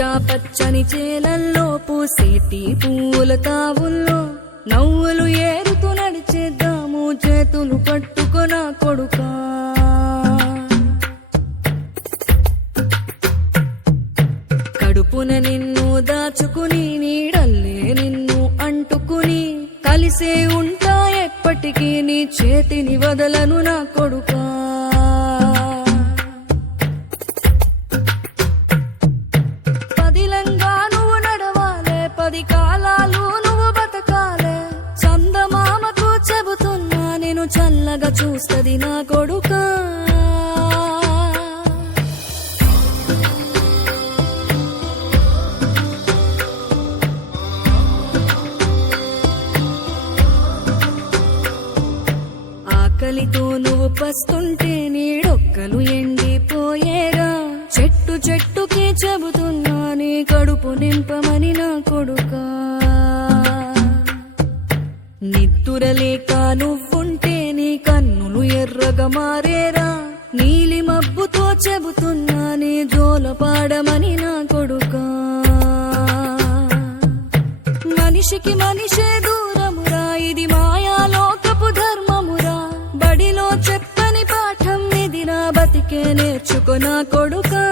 పచ్చని చేలల్లో పూసేటి పూల తావుల్లో నవ్వులు ఏరుతూ నడిచేద్దాము చేతులు పట్టుకొన కొడుకా. కడుపున నిన్ను దాచుకుని నీడల్లే నిన్ను అంటుకుని కలిసే ఉంటా ఎప్పటికీ నీ చేతిని వదలను నా కొడుకా. పదిలంగా నువ్వు నడవాలే, 10 కాలాలు నువ్వు బతకాలే. చందమామకు చెబుతున్నా నేను చల్లగా చూస్తది నా కొడుకా. ఆకలితో నువ్వు పస్తుంటే నీడొక్కలు ఎండిపోయేరా. చెట్టు చెట్టుకి చెబుతున్నా నీ కడుపు నింపమని నా కొడుకా. నిద్దురలేక నువ్వుంటే నీ కన్నులు ఎర్రగా మారేరా. నీలి మబ్బుతో చెబుతున్నా నీ జోల పాడమని నా కొడుకా. మనిషికి మనిషే దూరమురా, ఇది మాయాలోకపు ధర్మమురా. బడిలో చెప్పని పాఠం ఇది, నా బతికే నేర్చుకో నా కొడుకా.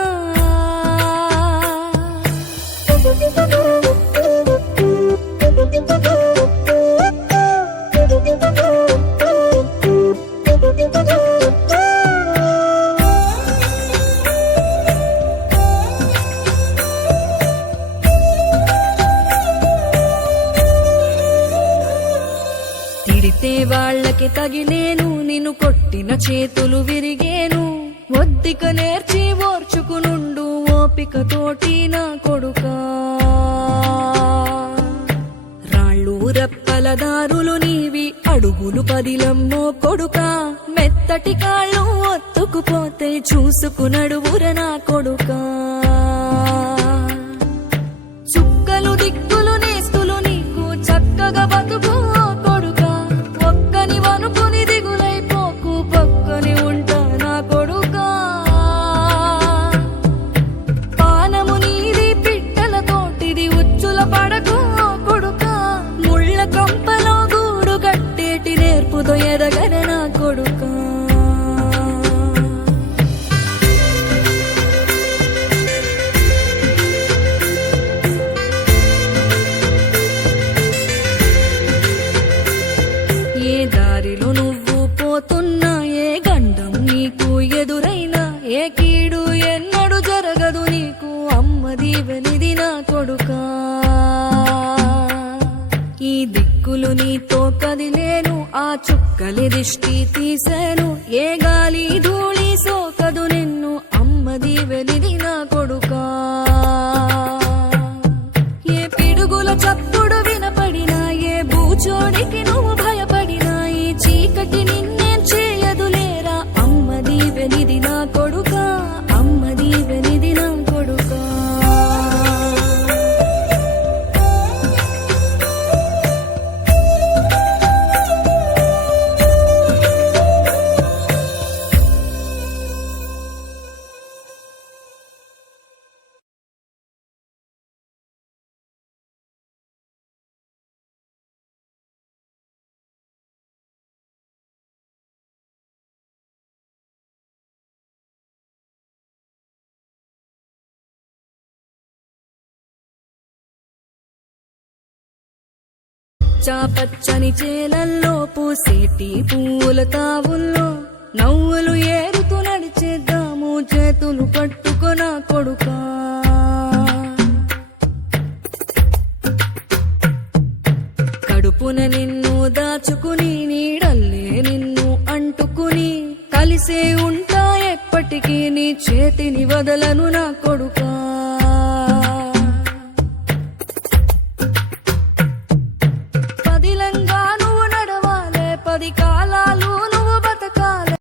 తిడితే వాళ్ళకి తగిలేను, నిన్ను కొట్టిన చేతులు విరిగేను. ఒద్దిక నేర్చి ఓర్చుకునుండు ఓపిక తోటి నా కొడుకా. రాళ్ళు రప్పల దారులు నీవి, అడుగులు 10లమ్మో కొడుకా. మెత్తటి కాళ్ళు ఒత్తుకుపోతే చూసుకునడువుర నా కొడుకా. చుక్కలు దిక్కులు నేస్తులు నీకు చక్కగా బతుకు కొడుకా. ఒక్కని వనుకుని దిగులైపోకు, పక్కని ఉంటా నా కొడుకా. పానము నీది పిట్టల తోటిది, ఉచ్చుల పడకు కొడుకా. ముళ్ళ కంపలో గూడు గట్టేటి నేర్పుతో ఎదగర నా కొడుకా. ఏ దారిలో నువ్వు పోతున్నా, ఏ గండం నీకు ఎదురైనా, ఏ కీడు ఎన్నడు జరగదు నీకు అమ్మ దీవెనిది నా కొడుకా. ఈ దిక్కులు నీతో కదిలేను, ఆ చుక్కలి దిష్టి తీసేను. ఏ గాలి ధూళి సోకదు నిన్ను అమ్మ దీవెనిది నా కొడుకా. ఏ పిడుగుల చప్పుడు వినపడినా, ఏ బూచోడికి నువ్వు భయపడినా, ఈ చీకటి నిన్నేం చేయదులేరా అమ్మ దీవెనిది నా కొడుకా. అమ్మ దీవెనిది నా కొడుకా. పచ్చని చేలల్లో పూసేటి పూల తావుల్లో నవ్వులు ఏరుతూ నడిచేద్దాము చేతులు పట్టుకొన కొడుకా. కడుపున నిన్ను దాచుకుని నీడల్లే నిన్ను అంటుకుని కలిసే ఉంటా ఎప్పటికీ నీ చేతిని వదలను నా కొడుకా.